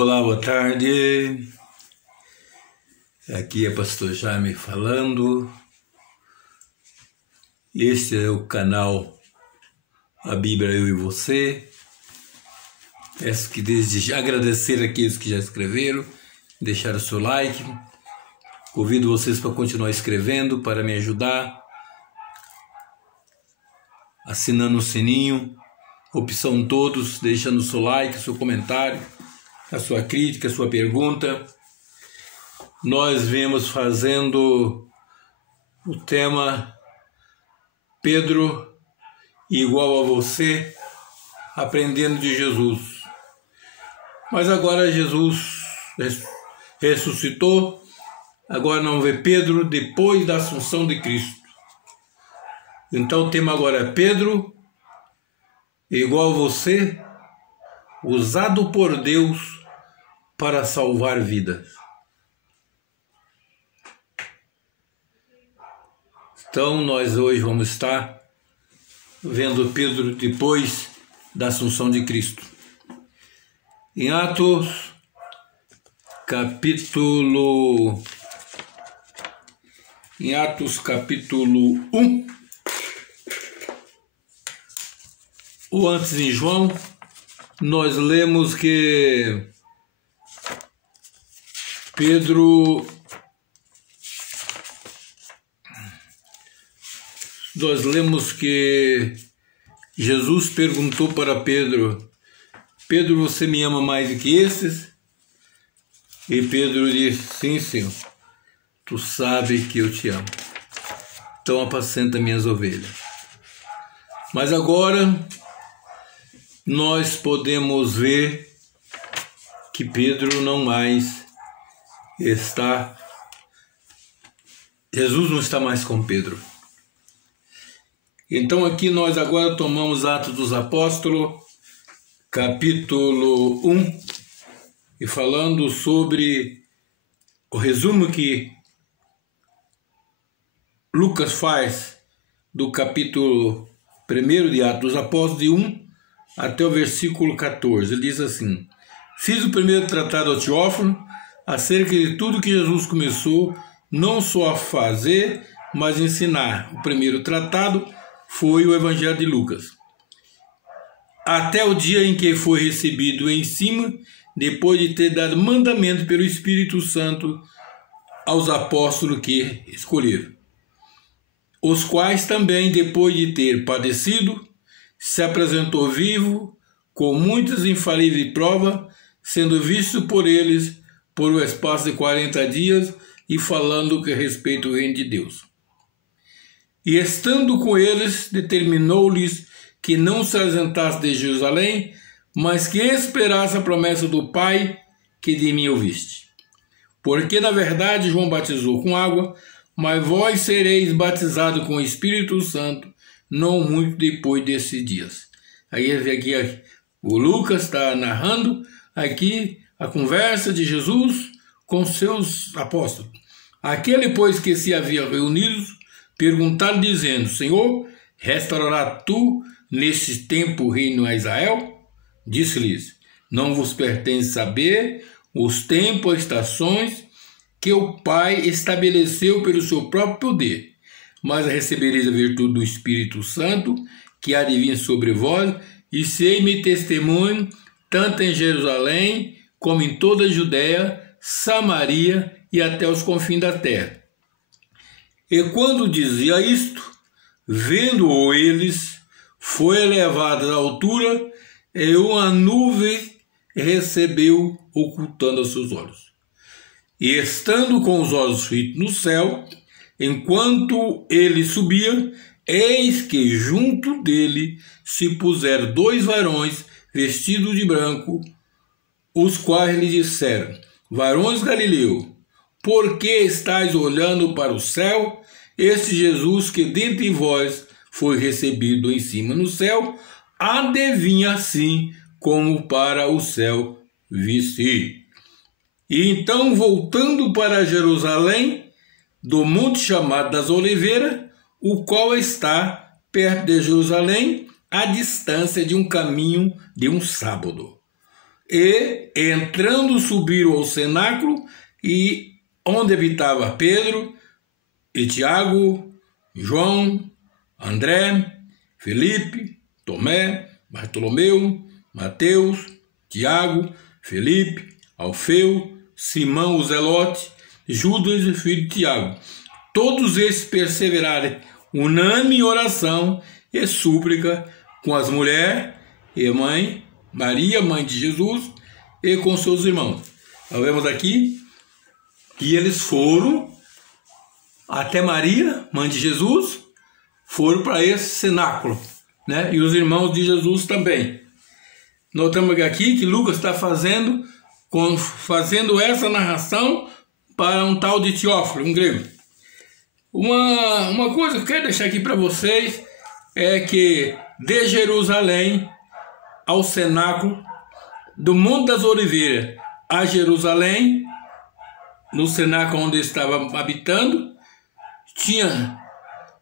Olá, boa tarde. Aqui é Pastor Jaime falando. Este é o canal A Bíblia Eu e Você. Peço que desde já agradecer aqueles que já escreveram, deixaram o seu like. Convido vocês para continuar escrevendo, para me ajudar, assinando o sininho, opção todos, deixando o seu like, seu comentário, a sua crítica, a sua pergunta. Nós viemos fazendo o tema Pedro igual a você, aprendendo de Jesus. Mas agora Jesus ressuscitou, agora não vê Pedro depois da assunção de Cristo. Então o tema agora é Pedro igual a você, usado por Deus para salvar vidas. Então nós hoje vamos estar vendo Pedro depois da assunção de Cristo. Em Atos capítulo 1, ou antes em João, nós lemos que Jesus perguntou para Pedro: Pedro, você me ama mais do que esses? E Pedro disse: sim, Senhor, tu sabes que eu te amo. Então apacenta minhas ovelhas. Mas agora nós podemos ver que Pedro não mais está, Jesus não está mais com Pedro. Então aqui nós agora tomamos Atos dos Apóstolos, capítulo 1, e falando sobre o resumo que Lucas faz do capítulo 1 de Atos dos Apóstolos, de 1 até o versículo 14. Ele diz assim: fiz o primeiro tratado ao Teófilo acerca de tudo que Jesus começou, não só a fazer, mas ensinar. O primeiro tratado foi o Evangelho de Lucas. Até o dia em que foi recebido em cima, depois de ter dado mandamento pelo Espírito Santo aos apóstolos que escolheram, os quais também, depois de ter padecido, se apresentou vivo, com muitas infalíveis provas, sendo visto por eles por o espaço de 40 dias e falando a respeito do reino de Deus. E estando com eles, determinou-lhes que não se ausentasse de Jerusalém, mas que esperasse a promessa do Pai que de mim ouviste. Porque, na verdade, João batizou com água, mas vós sereis batizados com o Espírito Santo, não muito depois desses dias. Aí aqui o Lucas está narrando aqui a conversa de Jesus com seus apóstolos. Aquele, pois, que se havia reunido, perguntaram dizendo: Senhor, restaurarás tu nesse tempo o reino a Israel? Disse-lhes: não vos pertence saber os tempos, as estações que o Pai estabeleceu pelo seu próprio poder, mas recebereis a virtude do Espírito Santo, que há de vir sobre vós, e sei-me testemunho, tanto em Jerusalém, como em toda a Judéia, Samaria e até os confins da terra. E quando dizia isto, vendo-o eles, foi elevado à altura, e uma nuvem recebeu, ocultando os seus olhos. E estando com os olhos fitos no céu, enquanto ele subia, eis que junto dele se puseram 2 varões vestidos de branco, os quais lhe disseram: varões Galileus, por que estáis olhando para o céu? Este Jesus que dentre vós foi recebido em cima no céu, há de vir assim como para o céu viste. E então, voltando para Jerusalém, do monte chamado das Oliveiras, o qual está perto de Jerusalém, à distância de um caminho de um sábado. e, entrando, subiram ao cenáculo, e onde habitava Pedro e Tiago, João, André, Felipe, Tomé, Bartolomeu, Mateus, Tiago, Felipe, Alfeu, Simão o Zelote, Judas, filho de Tiago. Todos esses perseveraram unânime em oração e súplica com as mulheres e mãe, Maria, mãe de Jesus, e com seus irmãos. Nós vemos aqui que eles foram até Maria, mãe de Jesus, foram para esse cenáculo, né? E os irmãos de Jesus também. Notamos aqui que Lucas está fazendo essa narração para um tal de Teófilo, um grego. Uma coisa que eu quero deixar aqui para vocês é que de Jerusalém ao cenáculo, do Monte das Oliveiras a Jerusalém, no cenáculo onde estava habitando, tinha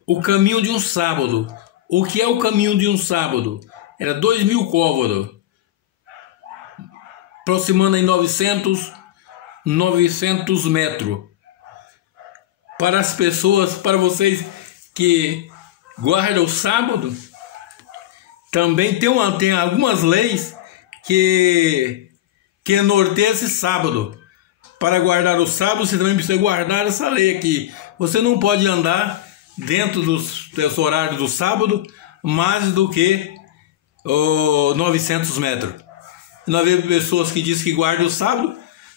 o caminho de um sábado. O que é o caminho de um sábado? Era 2.000 côvados, aproximando em 900 metros. Para as pessoas, para vocês que guardam o sábado, também tem algumas leis que norteiam esse sábado. Para guardar o sábado, você também precisa guardar essa lei aqui. Você não pode andar dentro dos horários do sábado mais do que 900 metros. Nós vemos pessoas que dizem que guardam o sábado,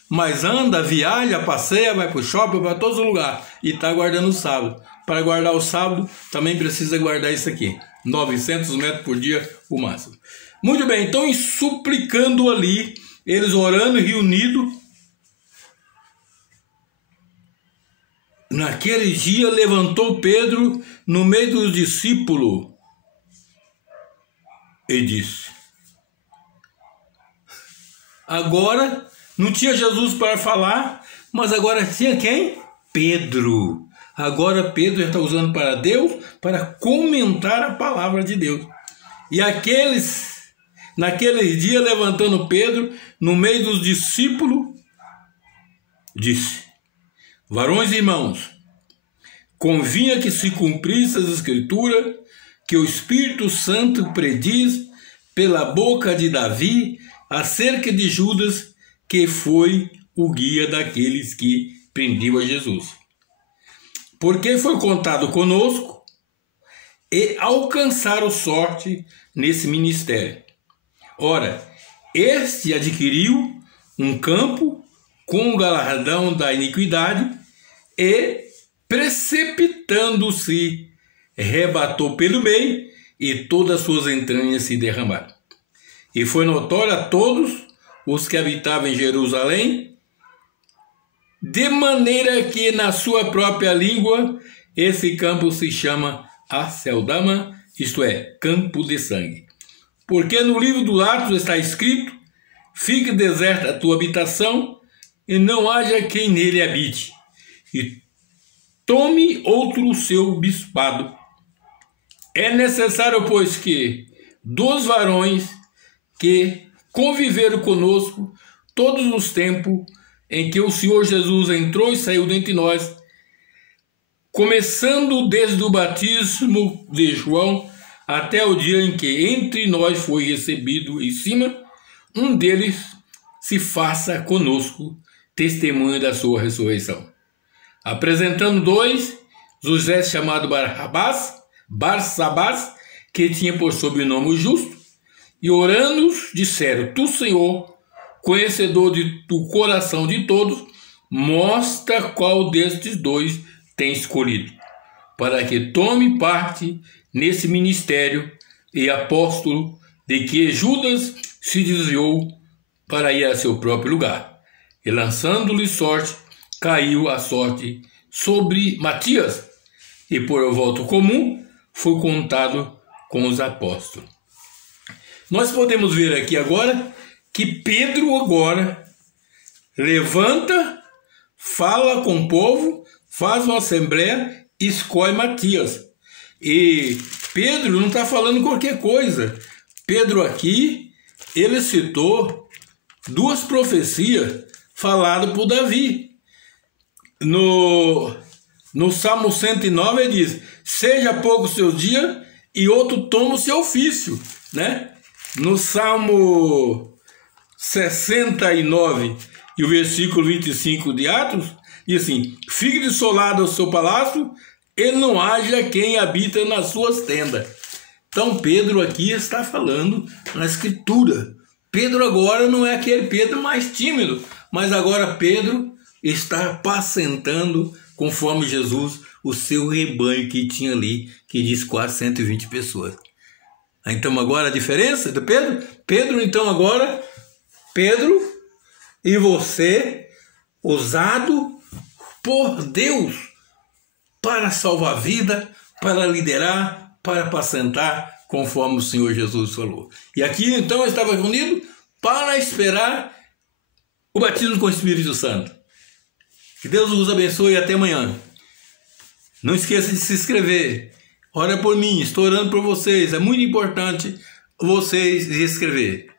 mas anda, viaja, passeia, vai para o shopping, para todos os lugares e está guardando o sábado. Para guardar o sábado, também precisa guardar isso aqui. 900 metros por dia, o máximo. Muito bem, então, suplicando ali, eles orando e reunidos, naquele dia levantou Pedro no meio dos discípulos e disse: agora não tinha Jesus para falar, mas agora tinha quem? Pedro. Agora Pedro está usando para Deus para comentar a palavra de Deus. E naquele dia, levantando Pedro no meio dos discípulos, disse: varões e irmãos, convinha que se cumprisse as escrituras que o Espírito Santo prediz pela boca de Davi acerca de Judas, que foi o guia daqueles que prendiam a Jesus. Porque foi contado conosco e alcançaram sorte nesse ministério. Ora, este adquiriu um campo com o galardão da iniquidade e, precipitando-se, rebatou pelo meio e todas as suas entranhas se derramaram. E foi notório a todos os que habitavam em Jerusalém, de maneira que na sua própria língua esse campo se chama Aceldama, isto é, campo de sangue. Porque no livro do Atos está escrito: fique deserta a tua habitação e não haja quem nele habite, e tome outro o seu bispado. É necessário, pois, que dos varões que conviveram conosco todos os tempos em que o Senhor Jesus entrou e saiu dentre nós, começando desde o batismo de João até o dia em que entre nós foi recebido em cima, um deles se faça conosco testemunha da sua ressurreição. Apresentando dois, José chamado Barsabás, que tinha por sobrenome o Justo, e orando disseram: tu, Senhor, conhecedor do coração de todos, mostra qual destes dois tem escolhido, para que tome parte nesse ministério e apóstolo de que Judas se desviou para ir a seu próprio lugar. E lançando-lhe sorte, caiu a sorte sobre Matias, e por voto comum foi contado com os apóstolos. Nós podemos ver aqui agora que Pedro agora levanta, fala com o povo, faz uma assembleia, escolhe Matias. E Pedro não está falando qualquer coisa. Pedro aqui, ele citou duas profecias faladas por Davi. No Salmo 109 ele diz: seja pouco o seu dia e outro toma o seu ofício, né? No Salmo 69 e o versículo 25 de Atos, diz assim: fique desolado o seu palácio e não haja quem habita nas suas tendas. Então Pedro aqui está falando na escritura. Pedro agora não é aquele Pedro mais tímido, mas agora Pedro está apacentando, conforme Jesus, o seu rebanho que tinha ali, que diz quase 120 pessoas. Então agora a diferença de Pedro? Pedro e você, usado por Deus para salvar a vida, para liderar, para apacentar, conforme o Senhor Jesus falou. E aqui então eu estava reunido para esperar o batismo com o Espírito Santo. Que Deus os abençoe e até amanhã. Não esqueça de se inscrever. Ora por mim, estou orando por vocês. É muito importante vocês se inscrever.